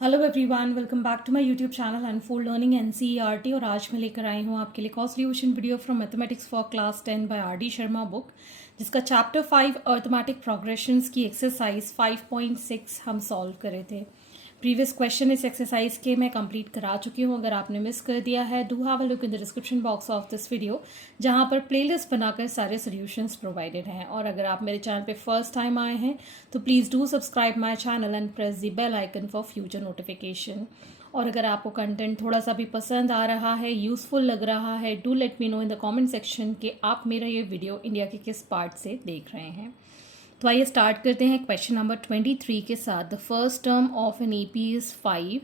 Hello everyone, welcome back to my YouTube channel Unfold Learning NCERT. और आज मैं लेकर आई हूँ आपके लिए cost solution video from mathematics for class 10 by R D. Sharma book, जिसका चैप्टर 5 अर्थमेटिक प्रोग्रेशंस की एक्सरसाइज 5.6 हम सॉल्व करे थे। प्रीवियस क्वेश्चन इस एक्सरसाइज के मैं कंप्लीट करा चुकी हूँ। अगर आपने मिस कर दिया है, do have a look in the description box of this video, जहाँ पर प्लेलिस्ट बनाकर सारे सॉल्यूशंस प्रोवाइडेड हैं। और अगर आप मेरे चैनल पे फर्स्ट टाइम आए हैं तो please do subscribe my channel and press the bell icon for future notification. और अगर आपको कंटेंट थोड़ा सा भी पसंद आ रहा है, यूज़फुल लग रहा है, do let me know in the comment section कि आप मेरा ये वीडियो इंडिया के किस पार्ट से देख रहे हैं। तो आइए स्टार्ट करते हैं क्वेश्चन नंबर 23 के साथ। The first term of an AP is 5,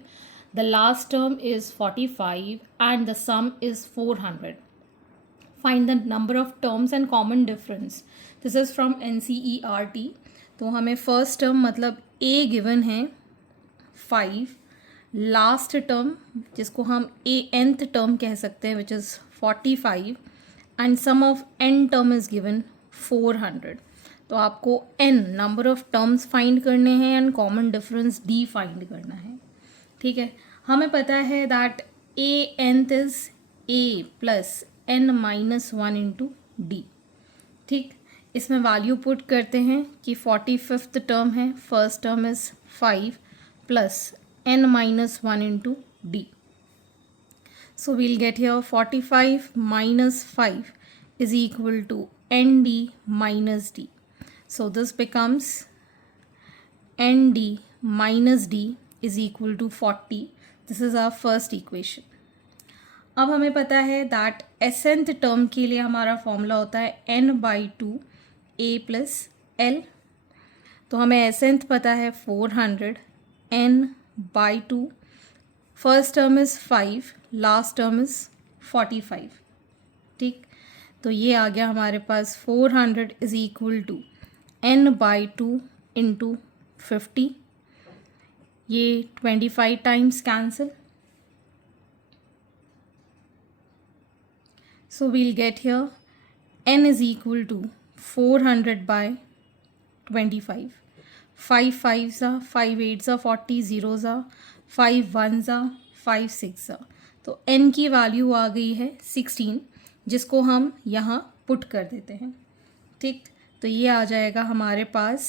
the last term is 45 and the sum is 400. Find the number of terms and common difference. This is from NCERT। तो हमें फर्स्ट टर्म मतलब A given है 5, last term जिसको हम nth term कह सकते हैं which is 45 and sum of n term is given 400। तो आपको n number of terms find करने हैं and common difference d find करना है। ठीक है, हमें पता है that a nth is a plus n minus 1 into d. ठीक, इसमें वैल्यू पुट करते हैं कि 45th टर्म है, first term is 5 plus n minus 1 into D. So we'll get here 45 minus 5 is equal to nd minus d. So this becomes nd minus d is equal to 40. This is our first equation. अब हमें पता है that एसेंथ term के लिए हमारा formula होता है n/2 a plus l। तो हमें एसेंथ पता है 400, n/2, first term is 5, last term is 45। ठीक, तो ये आ गया हमारे पास 400 is equal to n/2 into 50। ये 25 times cancel, so we'll get here n is equal to 400 by 25। 5 5s are 5 8s are 40, 0s are 5 1s are 5 6s are। तो n की वैल्यू आ गई है 16, जिसको हम यहाँ पुट कर देते हैं। ठीक, तो ये आ जाएगा हमारे पास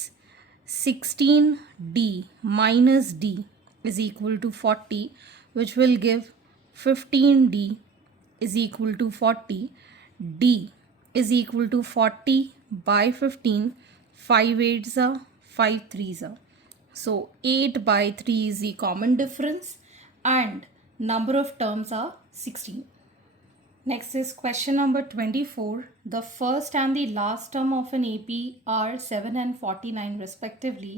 16d minus d is equal to 40, which will give 15d is equal to 40। d is equal to 40 by 15, 5 8s are 5 3s are, so 8/3 is the common difference and number of terms are 16. Next is question number 24. The first and the last term of an AP are 7 and 49 respectively.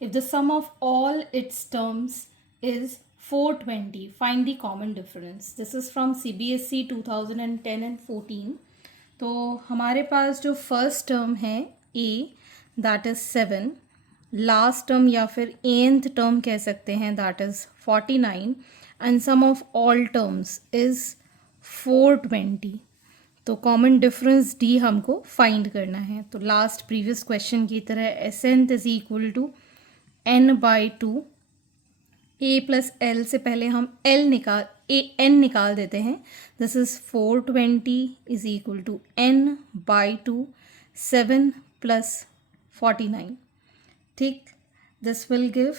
If the sum of all its terms is 420, find the common difference. This is from CBSE 2010 and 14. तो हमारे पास जो first term है A, that is 7, last term या फिर nth term कह सकते हैं that is 49 and sum of all terms is 420। तो कॉमन डिफरेंस डी हमको फाइंड करना है। तो लास्ट प्रीवियस क्वेश्चन की तरह S nth is equal to n/2 a plus l से पहले हम n निकाल देते हैं। This is 420 is equal to n/2 7 plus 49। ठीक, this will give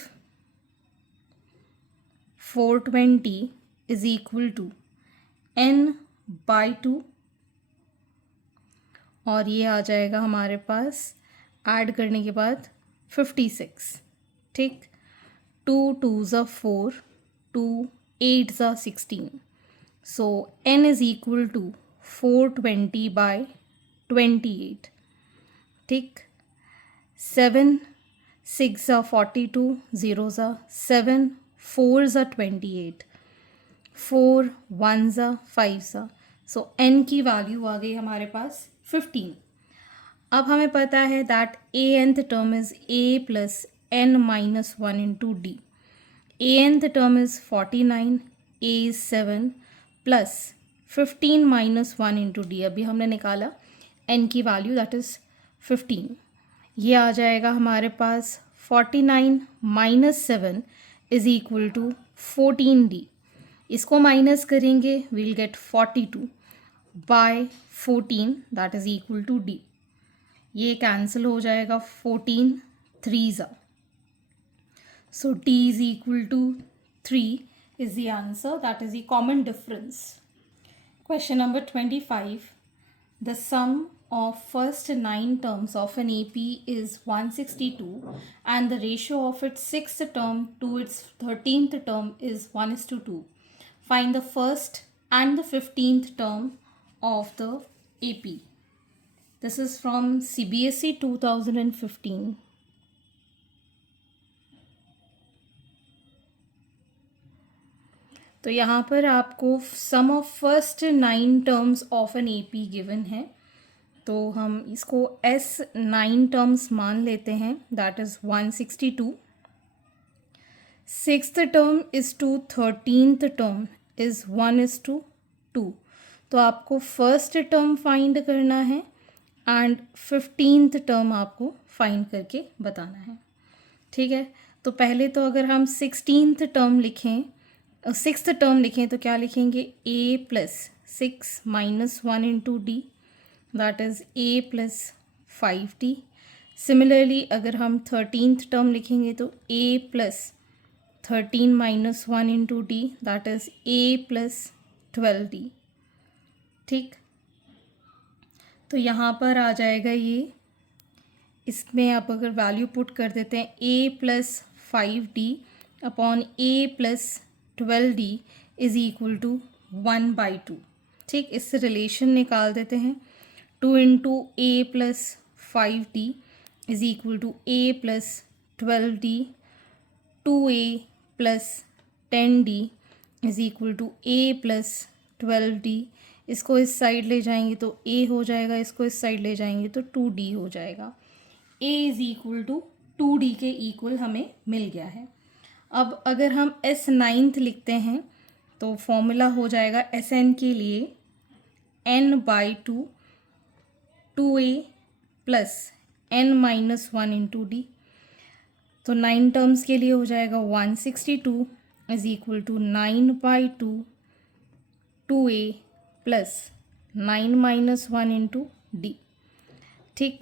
420 is equal to n/2 और ये आ जाएगा हमारे पास ऐड करने के बाद 56। ठीक, 2 2s are 4, 2 8s are 16, so n is equal to 420 by 28। ठीक, 7 6s are 42, 0s are 7, 4s are 28, 4 1s are 5s are, so n की वैल्यू आ गई हमारे पास 15। अब हमें पता है that nth term is a plus n minus 1 into D. nth term is 49, a is 7 plus 15 minus 1 into D. अभी हमने निकाला n की वैल्यू दैट इज़ 15। ये आ जाएगा हमारे पास 49 minus 7 is equal to 14d. इसको माइनस करेंगे, will get 42 by 14 that is equal to d. ये कैंसिल हो जाएगा, 14 3s are. So d is equal to 3 is the answer. That is the common difference. Question number 25. The sum of first 9 terms of an AP is 162 and the ratio of its 6th term to its 13th term is 1:2. Find the first and the 15th term of the AP. This is from CBSE 2015. तो यहाँ पर आपको sum of first 9 terms of an AP given है, तो हम इसको S 9 terms मान लेते हैं, that is 162. Sixth term is to 13th term is 1:2. तो आपको फर्स्ट टर्म फाइंड करना है एंड 15th टर्म आपको फाइंड करके बताना है. ठीक है, तो पहले तो अगर हम 16th टर्म लिखें, सिक्स्थ टर्म लिखें तो क्या लिखेंगे, a plus 6 minus 1 into D, that is a plus 5d. Similarly अगर हम 13th टर्म लिखेंगे तो a plus 13 minus 1 into D, that is a plus 12d. ठीक, तो यहाँ पर आ जाएगा ये, इसमें आप अगर वैल्यू पुट कर देते हैं, a plus 5d upon a plus 12d is equal to 1/2. ठीक, इससे रिलेशन निकाल देते हैं. 2 into a plus 5d is equal to a plus 12d. 2a plus 10d is equal to a plus 12d. इसको इस साइड ले जाएंगे तो a हो जाएगा, इसको इस साइड ले जाएंगे तो 2d हो जाएगा. a is equal to 2d के इक्वल हमें मिल गया है. अब अगर हम S 9th लिखते हैं तो फॉर्मूला हो जाएगा Sn के लिए n/2 2a plus n minus 1 into D. तो 9 टर्म्स के लिए हो जाएगा 162 is equal to 9/2 2a plus 9 minus 1 into d. ठीक,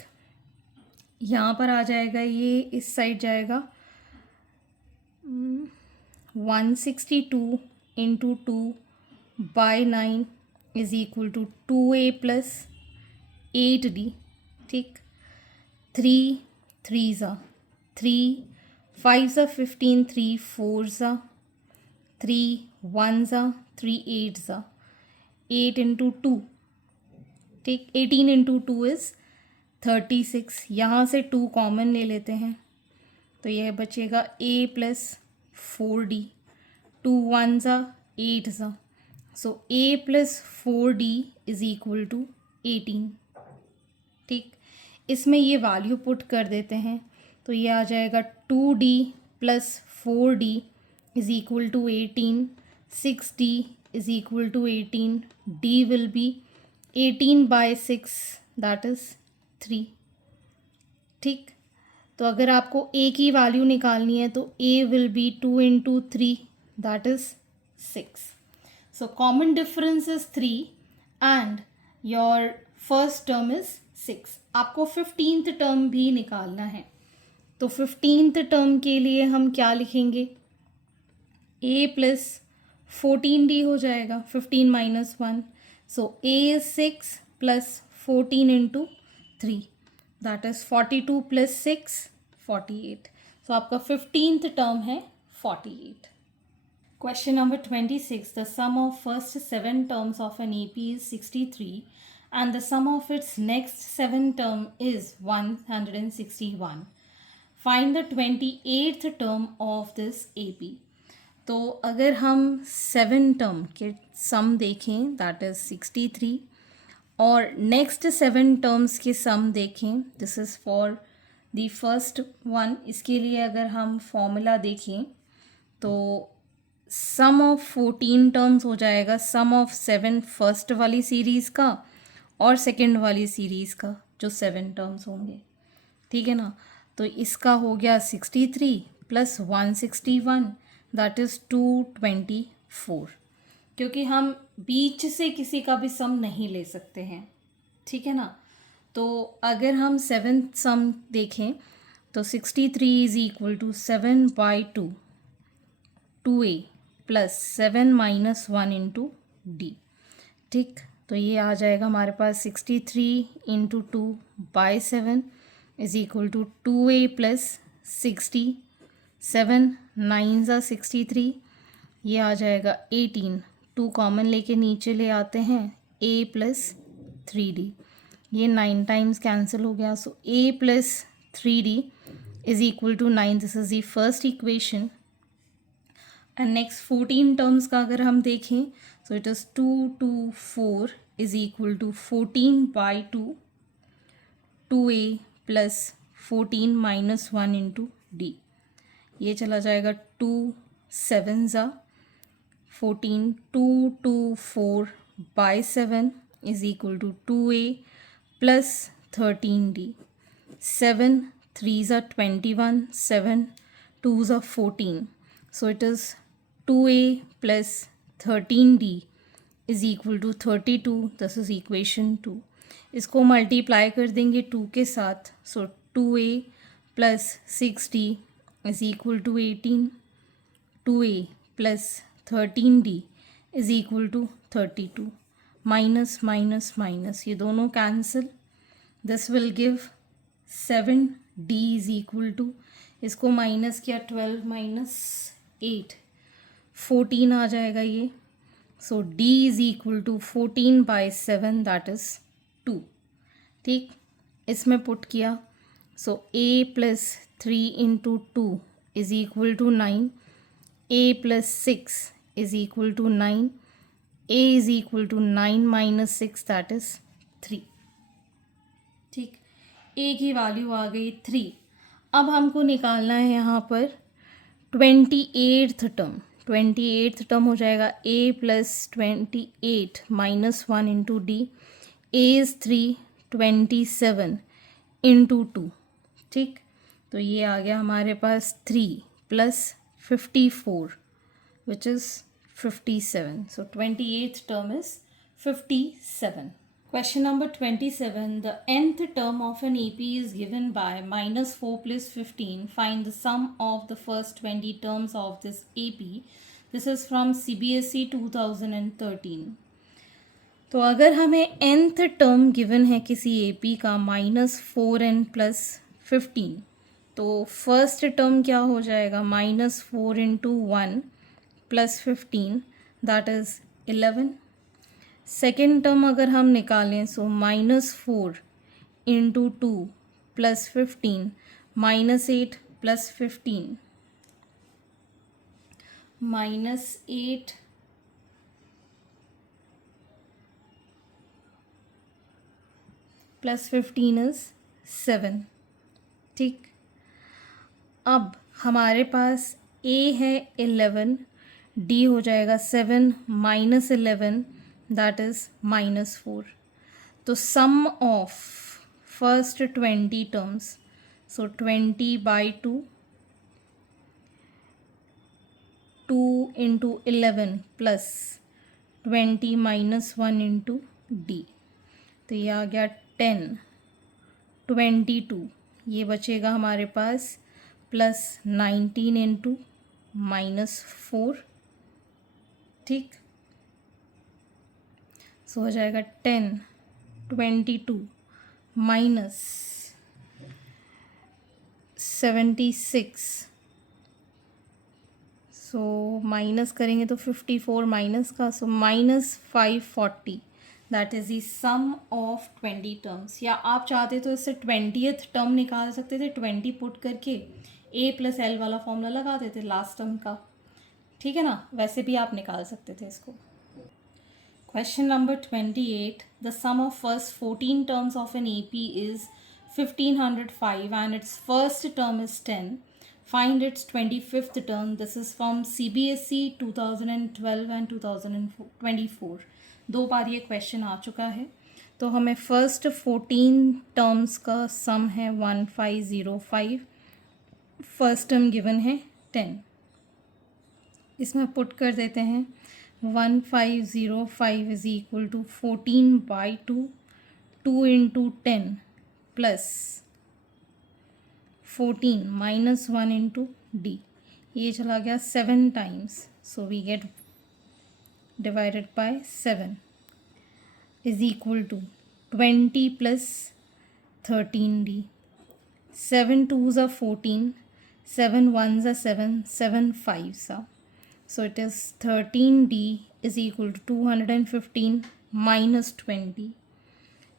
यहाँ पर आ जाएगा, ये इस साइड जाएगा, 162 into 2/9 is equal to 2a plus 8d. ठीक, 3 3s are 3, 5s are 15, 3 4s are 3, 1s are 3, 8s are 8 into 2. ठीक, 18 इंटू 2 इज़ 36. यहाँ से 2 कॉमन ले लेते हैं तो यह बचेगा a plus 4d. 2 1s are 8s are, so a plus 4d is equal to 18. ठीक, इसमें ये वैल्यू पुट कर देते हैं तो ये आ जाएगा 2d plus 4d is equal to 18. 6d is equal to 18. d will be 18/6 that is 3. ठीक, तो अगर आपको a की वैल्यू निकालनी है तो a will be 2 into 3 that is 6. So common difference is 3 and your first term is 6. आपको 15th term भी निकालना है तो 15th टर्म के लिए हम क्या लिखेंगे, a प्लस 14d हो जाएगा, 15 minus 1. So a is 6 plus 14 into 3 that is 42 plus 6 48. सो आपका 15th टर्म है 48. Question number 26. The sum of first 7 terms of an AP is 63 and the sum of its next 7 term is 161. Find the 28th term of this AP. तो अगर हम 7 term के सम देखें that is 63 और next 7 terms के सम देखें, this is for the first one. इसके लिए अगर हम फॉर्मूला देखें तो सम ऑफ 14 टर्म्स हो जाएगा सम ऑफ 7 फर्स्ट वाली सीरीज़ का और सेकंड वाली सीरीज़ का जो 7 टर्म्स होंगे. ठीक है ना, तो इसका हो गया 63 प्लस 161 दैट इज़ 224, क्योंकि हम बीच से किसी का भी सम नहीं ले सकते हैं, ठीक है ना। तो अगर हम सेवन्थ सम देखें तो 63 is equal to 7/2 2a plus 7 minus 1 into d. ठीक, तो ये आ जाएगा हमारे पास 63 into 2/7 is equal to 2a plus 60, 7 9 ज़ा 63, ये आ जाएगा 18, 2 कॉमन लेके नीचे ले आते हैं, a प्लस 3d, ये 9 टाइम्स कैंसिल हो गया, so a plus 3d is equal to 9, this is the first equation. And next 14 terms का अगर हम देखें so it is 224 is equal to 14/2 2a plus 14 minus 1 into d, ये चला जाएगा 2 7 ज़ा 14, 224/7 is equal to 2a plus 13d, 7 3 ज़ा 21, 7 2 ज़ा 14, so it is 2a plus 13d is equal to 32, this is equation 2। इसको मल्टीप्लाई कर देंगे 2 के साथ, so 2a plus 6d is equal to 18, 2a plus 13d is equal to 32, minus minus minus ये दोनों cancel, this will give 7d is equal to, इसको minus किया 12 minus 8 14 आ जाएगा ये, so d is equal to 14/7 that is 2। ठीक, इसमें put किया, so a plus 3 into 2 is equal to 9, a plus 6 is equal to 9, a is equal to 9 minus 6 that is 3। ठीक, a की वैल्यू आ गई 3। अब हमको निकालना है यहाँ पर 28th टर्म, 28th टर्म हो जाएगा a plus 28 minus 1 into D, a is 3, 27 into 2। ठीक, तो ये आ गया हमारे पास 3 plus 54 which is 57, so 28th term is 57। Question number 27. The nth term of an AP is given by minus 4 plus 15. Find the sum of the first 20 terms of this AP. This is from CBSE 2013. तो अगर हमें nth term given है किसी AP का -4n plus 15, तो first term क्या हो जाएगा, -4 into 1 plus 15 that is 11। Second term अगर हम निकालें सो -4 into 2 plus 15 -8 plus 15 -8 plus 15 is 7। ठीक, अब हमारे पास a है 11, d हो जाएगा 7 माइनस 11 दैट इज़ -4। तो sum of first 20 terms, so 20/2 2 into 11 plus 20 minus 1 into D, तो ये आ गया 10 22, ये बचेगा हमारे पास प्लस 19 इंटू -4। ठीक, सो हो जाएगा 10 22 माइनस 76, सो माइनस करेंगे तो 54 माइनस का, so -540 that is the sum of 20 terms. या आप चाहते तो इससे 20th टर्म निकाल सकते थे, 20 पुट करके a प्लस एल वाला फॉर्मूला लगा देते लास्ट टर्म का, ठीक है ना, वैसे भी आप निकाल सकते थे इसको। Question number 28. The sum of first 14 terms of an AP is 1505 and its first term is 10. Find its 25th term. This is from CBSE 2012 and 2024. दो बार ये क्वेश्चन आ चुका है। तो हमें फर्स्ट 14 टर्म्स का सम है 1505, फर्स्ट टर्म गिवन है 10। इसमें पुट कर देते हैं 1505 is equal to 14/2, 2 into 10 plus 14 minus 1 into d, ये चला गया 7 times, so we get divided by 7 is equal to 20 plus 13d. 7 2s are 14, 7 1s are 7, 7 5s are. So it is 13d is equal to 215 minus 20.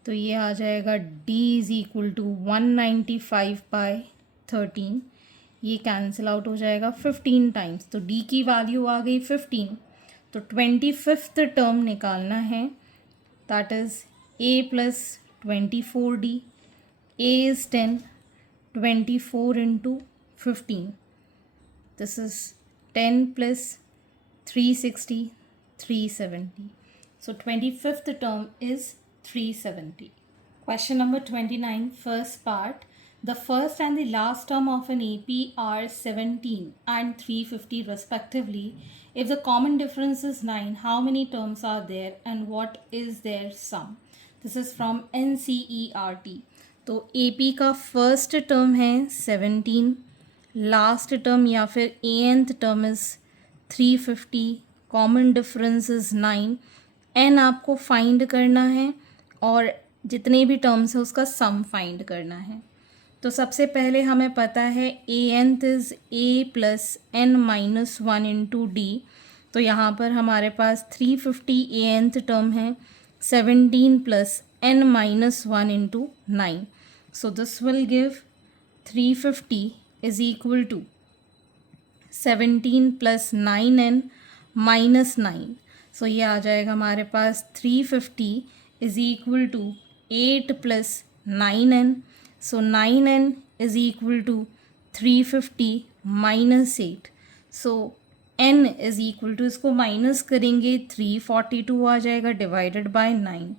तो ये आ जाएगा d is equal to 195 by 13. ये cancel out हो जाएगा 15 times, तो d की value आ गई 15. तो 25th टर्म निकालना है, that is a plus 24d. a is 10, 24 into 15. This is 10 plus 360, 370. So 25th term is 370. Question number 29, first part. The first and the last term of an AP are 17 and 350 respectively. If the common difference is 9, how many terms are there and what is their sum? This is from NCERT. तो AP का first term है 17, last term या फिर nth term is 350, common difference is 9, n आपको find करना है और जितने भी टर्म्स है उसका सम फाइंड करना है. तो सबसे पहले हमें पता है A nth is A plus N minus 1 into D. तो यहाँ पर हमारे पास 350 ए एंथ टर्म है, 17 plus n minus 1 into 9. So this will give 350 is equal to 17 plus 9n minus 9. So ये आ जाएगा हमारे पास 350 is equal to 8 plus 9n. So 9n is equal to 350 minus 8. So n is equal to, इसको minus करेंगे 342 आ जाएगा divided by 9.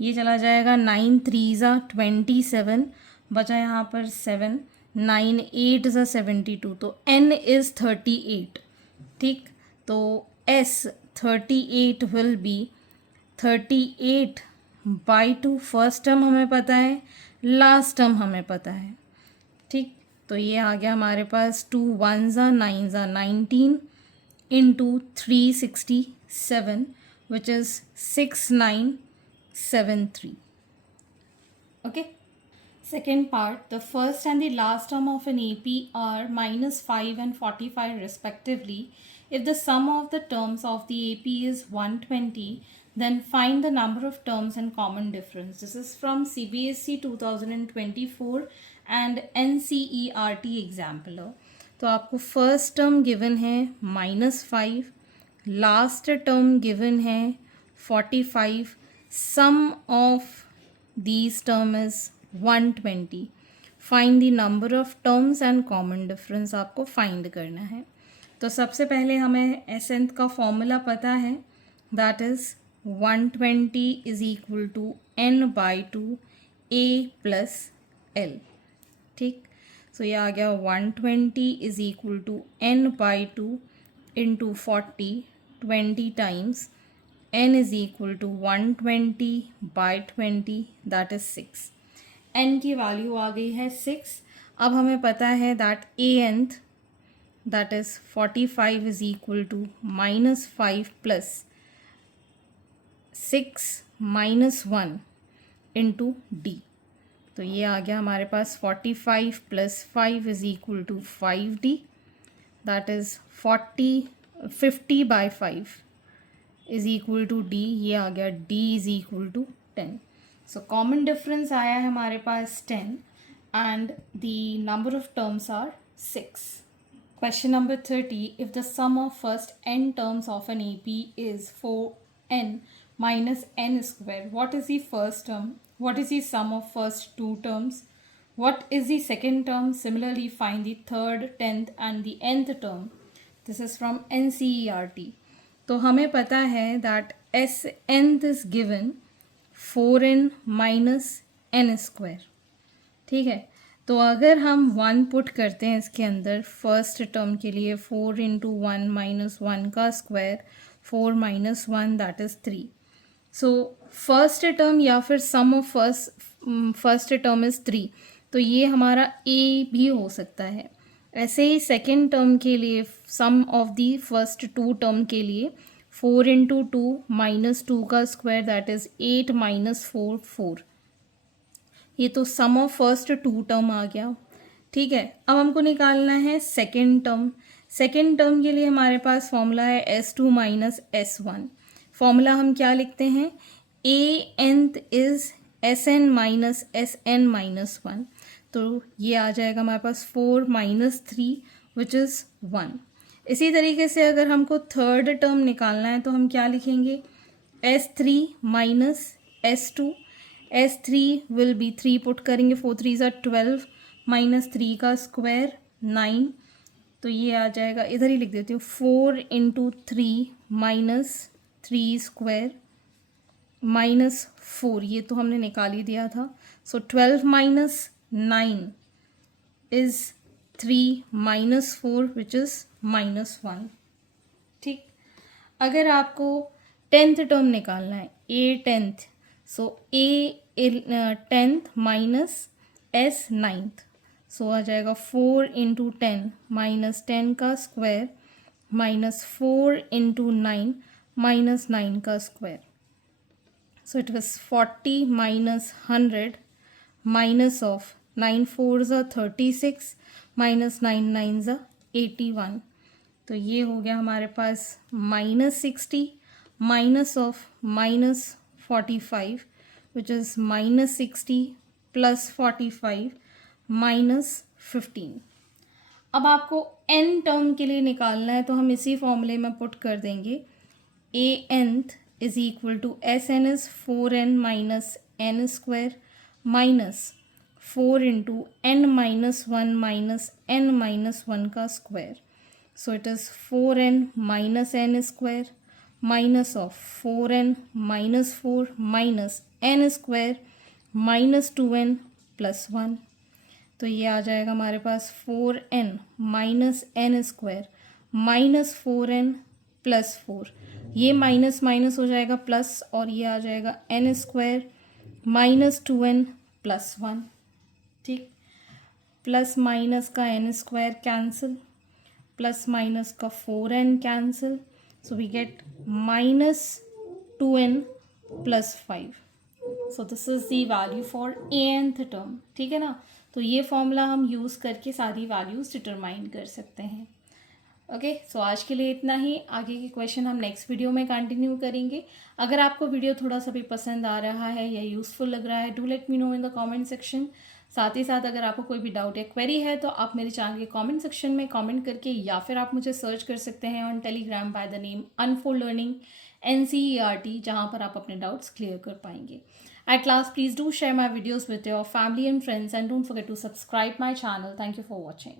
ये चला जाएगा 9 3s are 27, बचा यहाँ पर 7, 9 8s are 72. तो n is 38. ठीक, तो s 38 will be 38 by 2. First term हमें पता है, लास्ट टर्म हमें पता है. ठीक, तो ये आ गया हमारे पास 2 1s are 9s are 19 into 367 which is 6973. Okay. Second part, the first and the last term of an AP are -5 and 45 respectively. If the sum of the terms of the AP is 120, then find the number of terms and common difference. This is from CBSE 2024 and NCERT example. तो आपको first term given है -5, last term given है 45, sum of these term is 120. Find the number of terms and common difference आपको find करना है. तो सबसे पहले हमें एसेंट का फॉर्मूला पता है, that is 120 is equal to n/2 a plus l. ठीक, सो ये आ गया 120 is equal to n/2 into 40, 20 times n is equal to 120/20, that is 6. n की वैल्यू आ गई है 6. अब हमें पता है that a nth that is 45 is equal to -5 plus 6 minus 1 into D. तो ये आ गया हमारे पास 45 plus 5 is equal to 5d, that is 50/5 is equal to d. ये आ गया d is equal to 10. So common difference आया है हमारे पास 10 and the number of terms are 6. Question number 30. If the sum of first n terms of an AP is 4n minus n square, what is the first term? What is the sum of first two terms? What is the second term? Similarly, find the third, 10th and the nth term. This is from NCERT. तो हमें पता है that s nth is given 4n minus n square. ठीक है, तो अगर हम 1 put करते हैं इसके अंदर फर्स्ट टर्म के लिए, 4 इंटू 1 माइनस 1 का square, 4 minus 1 that is 3. So first term या फिर सम ऑफ फर्स्ट टर्म इज़ 3, तो ये हमारा ए भी हो सकता है. ऐसे ही सेकेंड टर्म के लिए सम ऑफ दी फर्स्ट 2 टर्म के लिए 4 इंटू 2 माइनस 2 का स्क्वायर दैट इज़ 8 माइनस 4 4. ये तो सम ऑफ फर्स्ट 2 टर्म आ गया. ठीक है, अब हमको निकालना है सेकेंड टर्म. सेकेंड टर्म के लिए हमारे पास फॉर्मूला है S2 माइनस S1. फॉर्मूला हम क्या लिखते हैं, ए nth is Sn minus Sn minus 1. तो ये आ जाएगा हमारे पास 4 माइनस 3 विच इज़ 1. इसी तरीके से अगर हमको थर्ड टर्म निकालना है तो हम क्या लिखेंगे, S3 minus S2. S3 will be 3 put करेंगे, 4 3 ज़ा 12 माइनस 3 का स्क्वायर 9. तो ये आ जाएगा, इधर ही लिख देती हूँ, 4 इंटू 3 माइनस 3 स्क्वायर माइनस 4. ये तो हमने निकाल ही दिया था. सो 12 minus 9 is 3 minus 4 which is minus 1. ठीक, अगर आपको टेंथ टर्म निकालना है, ए टेंथ, सो ए 10th माइनस S 9th. सो आ जाएगा 4 इंटू 10 माइनस 10 का स्क्वायर माइनस 4 इंटू 9 माइनस 9 का square. So it was 40 minus 100 minus of 9 4 ज़ा 36 माइनस 9 9 ज़ा 81. तो ये हो गया हमारे पास minus 60 minus of minus 45 which is minus 60 plus 45 minus 15. अब आपको n टर्म के लिए निकालना है तो हम इसी फॉर्मूले में पुट कर देंगे, a nth is equal to s n is 4n minus n square minus 4 into n minus 1 minus n minus 1 का square. So it is 4n minus n square minus of 4n minus 4 minus n square minus 2n plus 1. तो ये आ जाएगा हमारे पास 4n minus n square minus 4n plus 4. ये minus minus हो जाएगा प्लस, और ये आ जाएगा n square minus 2n plus 1. ठीक, प्लस माइनस का n square cancel, plus minus का 4n cancel. So we get minus 2n plus 5. So this is the value for nth term. ठीक है ना, तो ये फॉर्मूला हम यूज़ करके सारी वैल्यूज़ डिटरमाइन कर सकते हैं. ओके, सो आज के लिए इतना ही. आगे के क्वेश्चन हम नेक्स्ट वीडियो में कंटिन्यू करेंगे. अगर आपको वीडियो थोड़ा सा भी पसंद आ रहा है या यूज़फुल लग रहा है, do let me know in the comment section. साथ ही साथ अगर आपको कोई भी डाउट या क्वेरी है तो आप मेरे चैनल के कमेंट सेक्शन में कमेंट करके, या फिर आप मुझे सर्च कर सकते हैं on Telegram by the name unfold learning NCERT, जहाँ पर आप अपने डाउट्स क्लियर कर पाएंगे. At last, please do share my videos with your family and friends, and don't forget to subscribe my channel. Thank you for watching.